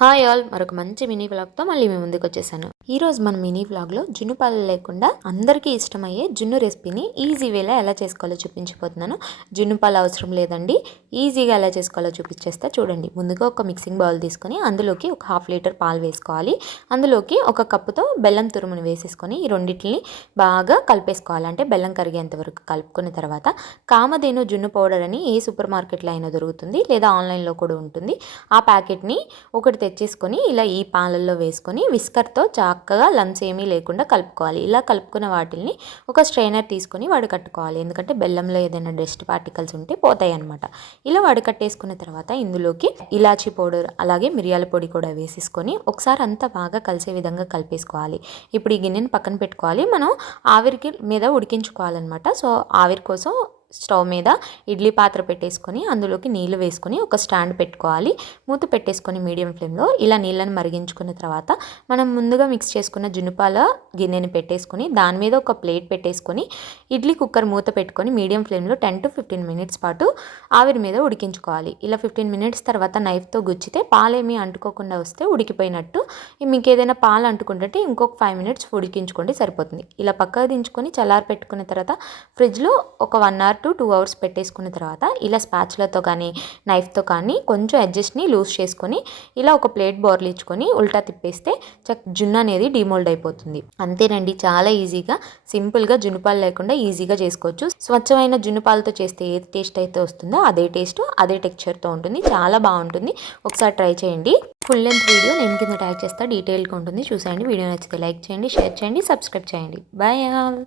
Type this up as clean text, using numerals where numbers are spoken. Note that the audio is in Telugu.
హాయ్ ఆల్, మరొక మంచి మినీ వ్లాగ్తో మళ్ళీ మీ ముందుకు వచ్చేసాను. ఈరోజు మన మినీ వ్లాగ్లో జున్ను పాలు లేకుండా అందరికీ ఇష్టమయ్యే జున్ను రెసిపీని ఈజీ వేలో ఎలా చేసుకోవాలో చూపించిపోతున్నాను. జున్ను పాలు అవసరం లేదండి, ఈజీగా ఎలా చేసుకోవాలో చూపించేస్తా చూడండి. ముందుగా ఒక మిక్సింగ్ బౌల్ తీసుకొని అందులోకి ఒక 1/2 లీటర్ పాలు వేసుకోవాలి. అందులోకి ఒక కప్పుతో బెల్లం తురుముని వేసేసుకొని ఈ రెండింటిని బాగా కలిపేసుకోవాలి. అంటే బెల్లం కరిగేంత వరకు కలుపుకున్న తర్వాత కామధేను జున్ను పౌడర్ అని ఏ సూపర్ మార్కెట్లో అయినా దొరుకుతుంది, లేదా ఆన్లైన్లో కూడా ఉంటుంది. ఆ ప్యాకెట్ని ఒకటి తెచ్చేసుకొని ఇలా ఈ పాలల్లో వేసుకొని విస్కర్తో చక్కగా లంప్స్ ఏమీ లేకుండా కలుపుకోవాలి. ఇలా కలుపుకున్న వాటిని ఒక స్ట్రైనర్ తీసుకొని వడకట్టుకోవాలి. ఎందుకంటే బెల్లంలో ఏదైనా డస్ట్ పార్టికల్స్ ఉంటే పోతాయి అన్నమాట. ఇలా వడకట్టేసుకున్న తర్వాత ఇందులోకి ఇలాచీ పౌడర్ అలాగే మిరియాల పొడి కూడా వేసేసుకొని ఒకసారి అంతా బాగా కలిసే విధంగా కలిపేసుకోవాలి. ఇప్పుడు ఈ గిన్నెని పక్కన పెట్టుకోవాలి. మనం ఆవిరికి మీద ఉడికించుకోవాలన్నమాట. సో ఆవిరి కోసం స్టవ్ మీద ఇడ్లీ పాత్ర పెట్టేసుకొని అందులోకి నీళ్ళు వేసుకొని ఒక స్టాండ్ పెట్టుకోవాలి. మూత పెట్టేసుకొని మీడియం ఫ్లేమ్లో ఇలా నీళ్ళని మరిగించుకున్న తర్వాత మనం ముందుగా మిక్స్ చేసుకున్న జున్నుపాల గిన్నెని పెట్టేసుకొని దాని మీద ఒక ప్లేట్ పెట్టేసుకొని ఇడ్లీ కుక్కర్ మూత పెట్టుకొని మీడియం ఫ్లేమ్లో 10 to 15 మినిట్స్ పాటు ఆవిరి మీద ఉడికించుకోవాలి. ఇలా 15 మినిట్స్ తర్వాత నైఫ్తో గుచ్చితే పాలేమీ అంటుకోకుండా వస్తే ఉడికిపోయినట్టు. మీకు ఏదైనా పాలు అంటుకుంటుంటే ఇంకొక 5 మినిట్స్ ఉడికించుకోండి, సరిపోతుంది. ఇలా పక్కకు దించుకొని చల్లారి పెట్టుకున్న తర్వాత ఫ్రిడ్జ్లో ఒక 1 hour to 2 hours పెట్టేసుకున్న తర్వాత ఇలా స్పాచులాతో కానీ నైఫ్తో కానీ కొంచెం ఎడ్జెస్ట్ని లూజ్ చేసుకొని ఇలా ఒక ప్లేట్ బోర్లించుకొని ఉల్టా తిప్పేస్తే జున్ను అనేది డిమోల్డ్ అయిపోతుంది. అంతేనండి, చాలా ఈజీగా సింపుల్గా జున్నుపాలు లేకుండా ఈజీగా చేసుకోవచ్చు. స్వచ్ఛమైన జున్నుపాలతో చేస్తే ఏది టేస్ట్ అయితే వస్తుందో అదే టేస్ట్ అదే టెక్స్చర్తో ఉంటుంది, చాలా బాగుంటుంది. ఒకసారి ట్రై చేయండి. ఫుల్ లెంత్ వీడియో నేను కింద ట్యాగ్ చేస్తా, డీటెయిల్గా ఉంటుంది, చూసేయండి. వీడియో నచ్చితే లైక్ చేయండి, షేర్ చేయండి, సబ్స్క్రైబ్ చేయండి. Bye all.